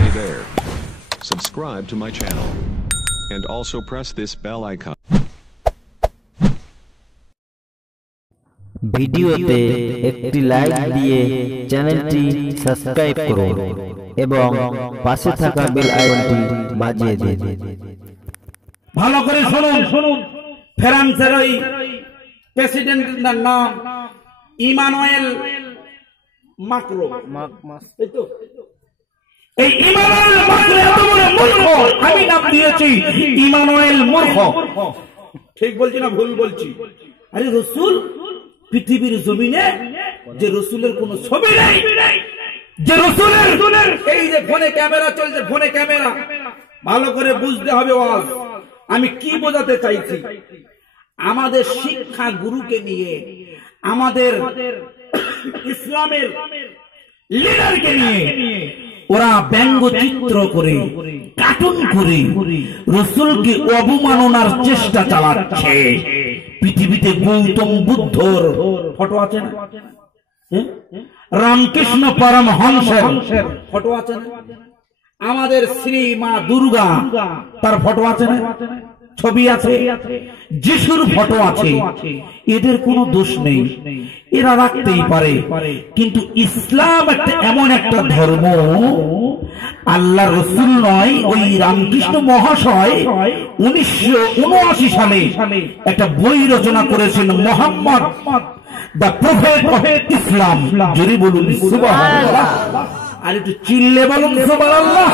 Hey there. Subscribe to my channel. And also press this bell icon. ভিডিওতে একটি like দিয়ে চ্যানেলটি subscribe করুন এবং পাশে থাকা বেল আইকনটি বাজিয়ে দিন। ভালো করে শুনুন, ফ্রান্সের ওই প্রেসিডেন্টের নাম ইমানুয়েল মাক্রো। এই ইমানুয়েল মাক্রো এত বড় মূর্খ, আমি নাম দিয়েছি ইমানুয়েল মূর্খ। ঠিক বলছি না ভুল বলছি? আরে রসুল পৃথিবীর জমিনে যে রসুলের কোন ছবি নেই, যে রসুলের এই যে ফোনে ক্যামেরা চলছে, ফোনে ক্যামেরা, ভালো করে বুঝতে হবে। আমি কি বোঝাতে চাইছি, আমাদের শিক্ষা গুরুকে নিয়ে, আমাদের ইসলামের লিডারকে নিয়ে ওরা ব্যঙ্গচিত্র করে, কার্টুন করে রসুলকে অবমাননার চেষ্টা চালাচ্ছে। পৃথিবীতে গৌতম বুদ্ধর ফটো আছে না? রামকৃষ্ণ পরমহংসের ফটো আছে না? আমাদের শ্রী মা দুর্গা তার ফটো আছে না? ছবি আছে, যিশুর ফটো আছে। এদের কোনো দোষ নেই, এরা রাখতেই পারে। কিন্তু ইসলাম একটা এমন একটা ধর্ম, আল্লাহ রসুল নয়, ওই রামকৃষ্ণ মহাশয় 1979 সালে একটা বই রচনা করেছেন, Mohammad the prophet of Islam. যদি বলুন সুবহানাল্লাহ, আর একটু চিল্লে বলুন সুবহানাল্লাহ।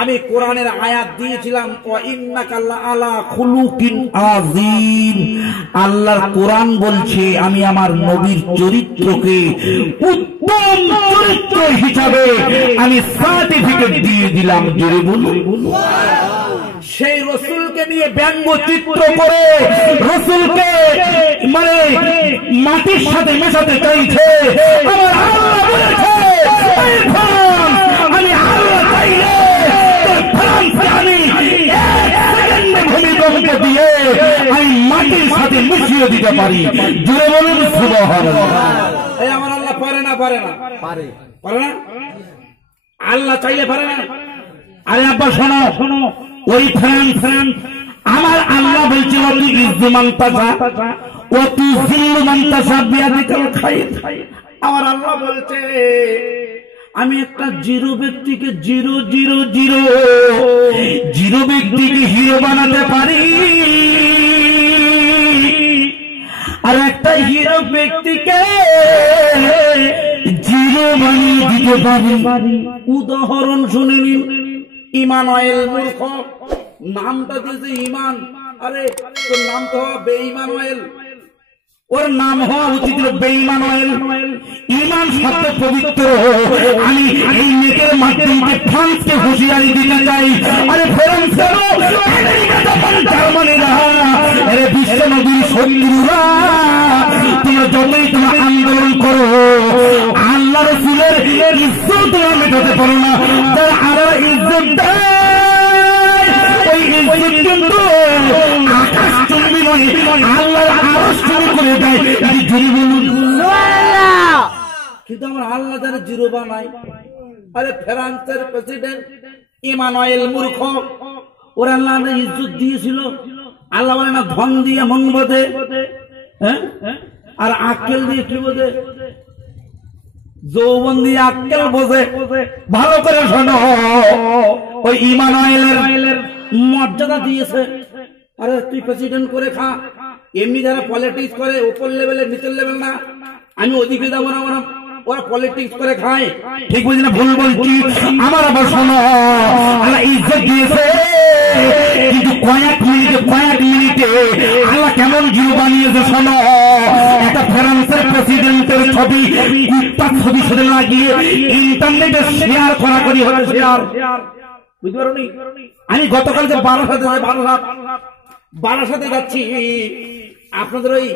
আমি কোরআনের আয়াত দিয়েছিলাম, ওয়া ইন্নাকা লাআলা খুলুকিন আযীম। আল্লাহর কোরআন বলছে আমি আমার নবীর চরিত্রকে উত্তম চরিত্র হিসাবে আমি সার্টিফিকেট দিয়ে দিলাম। জোরে বলুন। সেই রসুলকে নিয়ে ব্যঙ্গচিত্র করে রসুলকে মানে মাটির সাথে মেশাতে চাইছে। আমার আল্লাহ বলেছে, আমি আল্লাহ চাইলে আমি ভূমিকম্প দিয়ে আমি মাটির সাথে মিশিয়ে দিতে পারি। জোরে বলুন সুবহানাল্লাহ। এই আমার আল্লাহ পারে না? পারে না? পারে না? আল্লাহ চাইলে পারে না? আরে আব্বা শোনো, ওই ফ্রেন্ড আমার আল্লাহ বলছে ওয়াতি ইজ্জুমান তাসা ওয়াতি জিল্লুমান তাসা বিয়াদিকাল খায়র। আমার আল্লাহ বলছে আমি একটা জিরো ব্যক্তিকে জিরো ব্যক্তিকে হিরো বানাতে পারি, আর একটা হিরো ব্যক্তিকে জিরো বানিয়ে দিতে পারি। উদাহরণ শুনে নিন, ইমানুয়েল মূর্খ, নামটা দিয়েছে ইমান। আরে তোর নাম তো বেঈমানুয়েল, ওর নাম হওয়া উচিত বেঈমানুয়েল। ইমান শব্দ পবিত্র। আমি এই নেটের মাধ্যমে ফ্রান্সকে হুঁশিয়ারি দিতে চাই, আরে ফ্রান্স আমেরিকা, জাপান, জার্মানিরা, আরে বিশ্ব নবীর শত্রুরা, তোমরা যতই তোমরা আন্দোলন করো, আল্লাহ রাসূলের ইজ্জত তোমরা মেটাতে পারো না। যারা আল্লাহর ইজ্জত দেয়, ওই ইজ্জত কিন্তু আকাশ চুম্বি নয়, আল্লাহর আরশ চুম্বি করে দেয়। এই জোরে বলুন সুবহানাল্লাহ। কিন্তু আমার আল্লাহ যারা জিরো বানায়। আরে ফ্রান্সের প্রেসিডেন্ট ইমানুয়েল মূর্খ, ওরা আল্লাহ ইজ্জত দিয়েছিল। আল্লাহ বলে না ধন দিয়ে মন বোঝে, আর আক্কেল দিয়ে কি বোঝে? যৌবন দিয়ে আক্কেল বোঝে। ভালো করে শোনো, ওই ইমানুয়েলের মর্যাদা দিয়েছে। আরে তুই প্রেসিডেন্ট করে খা। এমনি যারা পলিটিক্স করে উপর লেভেলে, নিচের লেভেল না, আমি ওদিকে যাবো না, ওরা পলিটিক্স করে খায়। ঠিক বলছি না ভুল বলছি? আমার আবার শোনো, আল্লাহ ইজ্জত দিয়েছে, কিন্তু কয়েক মিনিটে আল্লাহ কেমন জিরো বানিয়েছে শোনো। একটা ফ্রান্সের প্রেসিডেন্টের ছবি, কুত্তার ছবি সাথে লাগিয়ে ইন্টারনেটে শেয়ার করাকরি হলো। শেয়ার বুঝতে পারোনি? আমি গতকাল যে বারাসাতে যাচ্ছি, আপনাদের ওই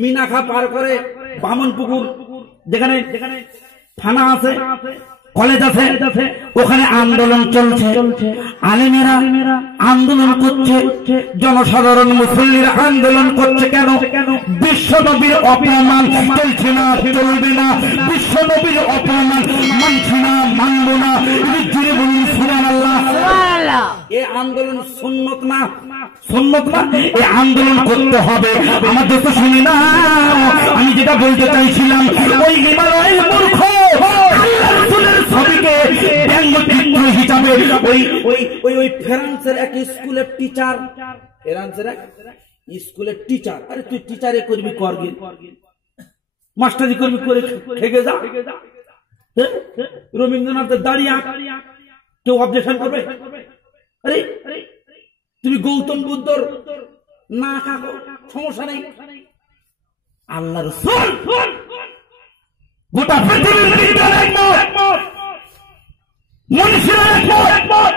মিনাখা পার করে বামনপুকুর যেখানে থানা আছে, কলেজ আছে, ওখানে আন্দোলন চলছে, আলেমেরা আন্দোলন করছে, জনসাধারণ মুসল্লিরা আন্দোলন করছে। কেন? বিশ্ব নবীর অপমান চলছে না, চলবে না। বিশ্ব নবীর অপমান মানছি না, মানব না। জুড়ে বলুন সুবহানাল্লাহ। এই আন্দোলন সুন্নত না, সুন্নত না, এই আন্দোলন করতে হবে। আমার তো শুনি না, আমি যেটা বলতে চাইছিলাম, ওই হিমালয়ের মূর্খ ছবিকে ব্যঙ্গচিত্র হিসাবে ওই ফ্রান্সের এক স্কুলের টিচার, ফ্রান্সের এক স্কুলের টিচার, আরে তুই টিচারে করবি, করবি মাস্টারি করবি, করে খেগে যা। রবীন্দ্রনাথের দাঁড়িয়ে কেউ অবজেকশন করবে? আরে তুমি গৌতম বুদ্ধর না কাকো, সমস্যা নেই। আল্লাহ রাসূল গোটা পৃথিবীর বিজ্ঞান একমত, মনীষীরা একমত।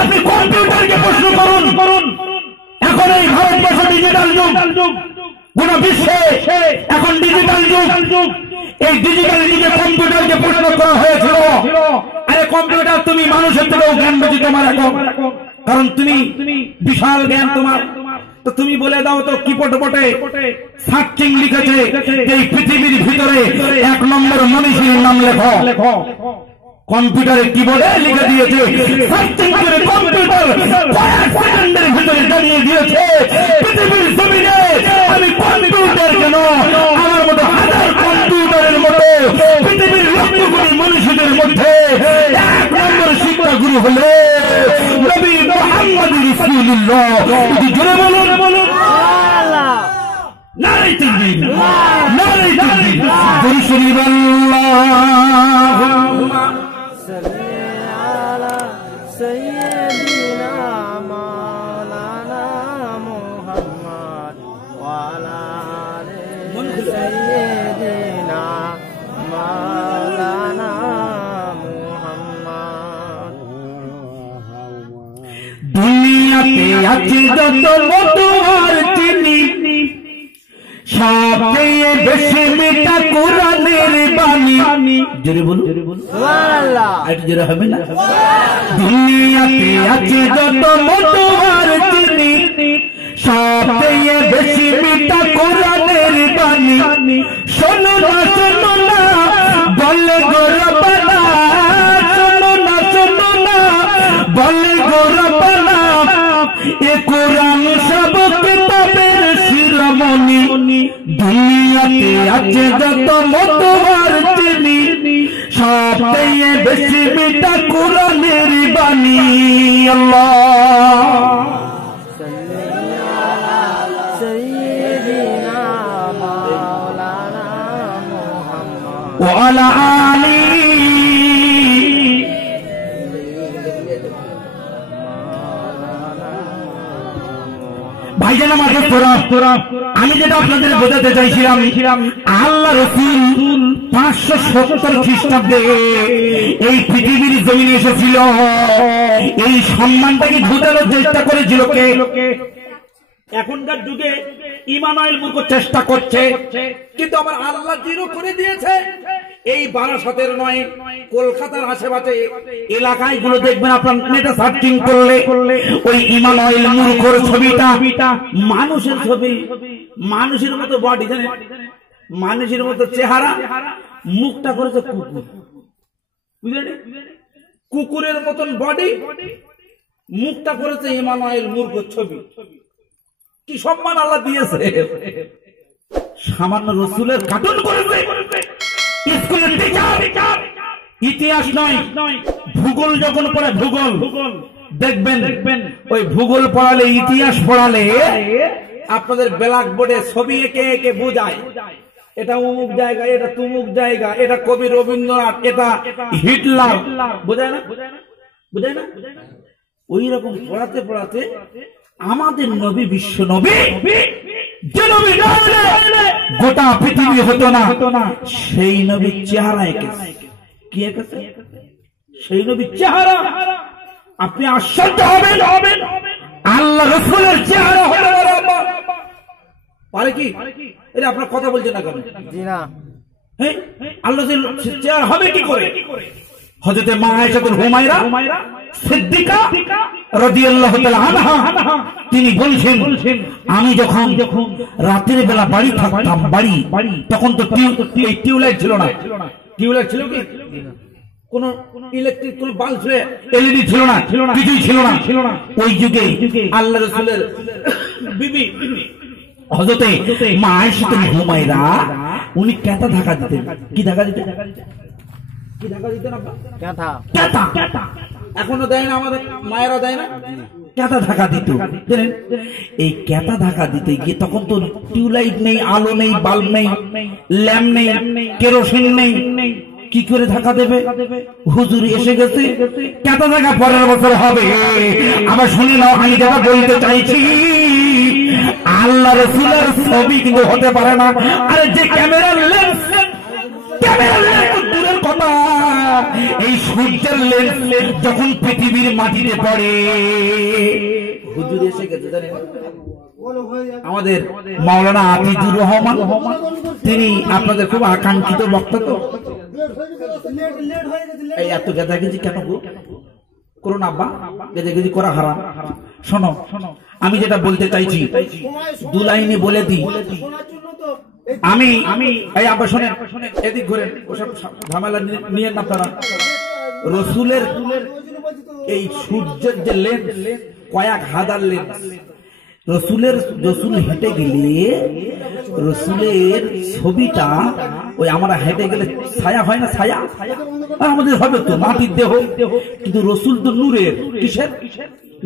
আপনি কম্পিউটারকে প্রশ্ন করুন, এখন এই ভারতবর্ষ ডিজিটাল যুগ, গোটা বিশ্বে এখন ডিজিটাল যুগ। এই ডিজিটাল যুগে কম্পিউটারকে প্রশ্ন করা হয়েছিল, আরে কম্পিউটার তুমি মানুষের থেকেও জ্ঞান বেশি তোমার এখন, কারণ তুমি বিশাল জ্ঞান তোমার। তো তুমি বলে দাও তো কি পটে সার্চিং লিখেছে এই পৃথিবীর ভিতরে 1 নম্বর মনীষীর নাম লেখো। কম্পিউটারে কিবোর্ডে লিখে দিয়েছে, সার্চিং করে কম্পিউটার কয়েক সেকেন্ডের ভিতরে জানিয়ে দিয়েছে পৃথিবীর জমিনে আমি কম্পিউটার কেন, আমার মতো হাজার কম্পিউটারের মতো পৃথিবীর লক্ষ কোটি মনীষীদের মধ্যে 1 নম্বর শিক্ষা গুরু হলে নবী মুহাম্মদ রাসূলুল্লাহ। জোরে বলুন নারে তাকবীর, নারে তাকবীর। জোরে শরীফ আল্লাহুম্মা সাল্লি আলা সাইয়্যিদিনা মাওলানা মুহাম্মদ ওয়া আলা আলি সাইয়্যিদিনা মাওলানা মুহাম্মদ। দুনিয়াতে আছে যত মতওয়ার চিনি, সবচেয়ে বেশি মিঠা কোরআনের বাণী। জোরে বলুন সুবহানাল্লাহ, একটু জোরে হবে না? দুনিয়াতে আছে যত মতওয়ার চিনি, সবচেয়ে বেশি মিঠা কোরআনের বাণী। শোনো না শোনো না বলে গো রব্বানা, শোনো না শোনো না বলে গো রব্বানা, এ কোরআন সব কিতাবের শিরোমণি। দুনিয়াতে আছে যত মতওয়ার চিনি, সবচেয়ে বেশি মিঠা কোরআনের বাণী। আল্লাহ ওয়া আলা আলি ভাইজান আমাদের তোরা আমি যেটা আপনাদের বোঝাতে চাইছিলাম, আল্লাহ রাসূল 570 খ্রিস্টাব্দে এই পৃথিবীর জমিনে এসেছিল। এই সম্মানটাকে বোঝানোর চেষ্টা করেছিল কে? এখনকার যুগে ইমানুয়েল মূর্খ চেষ্টা করছে, কিন্তু আমার আল্লাহ জিরো করে দিয়েছে। এই বারাসতের নয়, কলকাতার আশেপাশে এলাকায় গুলো দেখবেন আপনার নেটে সার্চিং করলে ওই ইমানুয়েল মূর্খর ছবিটা মানুষের ছবি, মানুষের মতো বডি, মানুষের মতো চেহারা, মুখটা করেছে কুকুর, বুঝলেন? কুকুরের মতন বডি, মুখটা করেছে ইমানুয়েল মূর্খর ছবি। কি সম্মান আল্লাহ দিয়েছে! সামান্য রাসূলের কার্টুন করেছে স্কুলের টিচার। ইতিহাস নয়, ভূগোল যখন পড়ে, ভূগোল দেখবেন ওই ভূগোল পড়ালে, ইতিহাস পড়ালে আপনাদের ব্ল্যাক বোর্ডে ছবি এঁকে এঁকে বোঝায় এটা অমুক জায়গা, এটা তুমুক জায়গা, এটা কবি রবীন্দ্রনাথ, এটা হিটলার, বোঝায় না? বোঝায় না? ওই রকম পড়াতে পড়াতে আমাদের নবী, বিশ্ব নবী, যে নবী না হলে গোটা পৃথিবী হতো না, সেই নবীর চেহারা এঁকেছে। কি এঁকেছে? সেই নবীর চেহারা। আপনি আশ্চর্য হবেন, আল্লাহ রাসূলের চেহারা হতে পারে কি? এটা আপনার কথা বলছেন না কেন? জি না। আল্লাহ চেহারা হবে কি করে? হযরতে মা আয়েশাতুল হুমায়রা সিদ্দিকা রাদিয়াল্লাহু তাআলা আনহা তিনি বলছেন, আমি যখন রাতের বেলা বাড়ি থাকতাম, বাড়ি তখন তো টিউবলাইট ছিল না। টিউবলাইট ছিল কি? কোন ইলেকট্রিক কোন বাল্ব ছিল, এলইডি ছিল না, কিছুই ছিল না। ওই যুগে আল্লাহ রাসূলের বিবি হযরতে মা আয়েশাতুল হুমায়রা উনি কেতা ঢাকা দিতেন। কি ঢাকা দিতেন? কি ঢাকা দিতেন আপা? কেতা। এখনো দেয় না, আমাদের মায়েরা দেয় না, কেতা ঢাকা দিত। এই কেতা ঢাকা দিতে গিয়ে তখন তো টিউবলাইট নেই, আলো নেই, বাল্ব নেই, ল্যাম্প নেই, কেরোসিন নেই, কি করে ঢাকা দেবে? হুজুর এসে গেছে, কেতা ঢাকা পরের বছর হবে। আবার শুনে নাও, আমি যেটা বলতে চাইছি, আল্লাহ রাসূলের ছবি কিন্তু হতে পারে না। আরে যে ক্যামেরার লেন্স দূরের কথা, এই সূর্যের লেন্স যখন পৃথিবীর মাটিতে পড়ে, হুজুর এসে গেছে জানেন, আমাদের মাওলানা আজিজুর রহমান, তিনি আপনাদের খুব আকাঙ্ক্ষিত বক্তা। তো এই এত গেদাগেজি কেন করুন আব্বা? গেদাগেজি করা হারাম। শোনো, আমি যেটা বলতে চাইছি দু লাইনে বলে দিই। আমি এই আব্বা শোনেন, এদিক ঘুরেন, ওসব ঝামেলা নিয়ে না আপনারা। রসুলের এই সূর্যের যে লেন্স, কয়েক হাজার লেন্স, রসুল হেঁটে গেলে রসুলের ছবিটা ওই আমরা হেঁটে গেলে ছায়া হয় না, ছায়া আমাদের হবে তো মাটির দেহ, কিন্তু রসুল তো নূরের। কিসের?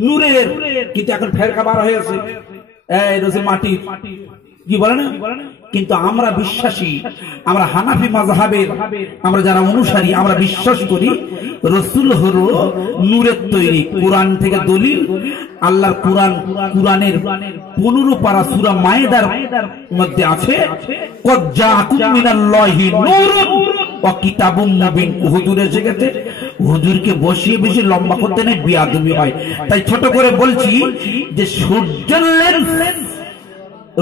নূরের। কিন্তু এখন ফেরকা বার হয়েছে, এই রসুল মাটির, কি বলে না? কিন্তু আমরা বিশ্বাসী, আমরা হানাফি মাযহাবের, আমরা যারা অনুসারী, আমরা বিশ্বাস করি রসুল হলো নূরের তৈরি। কোরআন থেকে দলিল, আল্লাহর কোরআনের 15 পারা সূরা মায়েদার মধ্যে আছে, কদ জাআকুম মিনাল্লাহি নূরুন ওয়া কিতাবুম মুবিন। হুজুর এসে গেছে, হুজুরকে বসিয়ে বেশি লম্বা করতে নেই, বিয়াদবি হয়। তাই ছোট করে বলছি যে সূর্যের লেন্স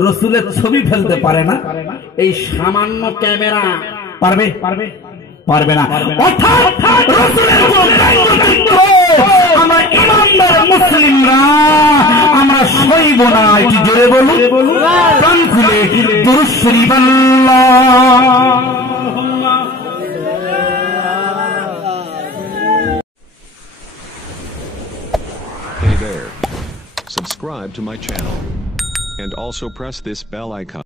রসুলের ছবি ফেলতে পারে না, এই সামান্য ক্যামেরা পারবে না। অর্থাৎ রসুলের আমরা ইমানদার মুসলিমরা আমরা সইব না। কি জোরে বলুন, প্রাণ খুলে দুরূদ শরীফ আল্লাহুম্মা। Hey there. Subscribe to my channel. And also press this bell icon.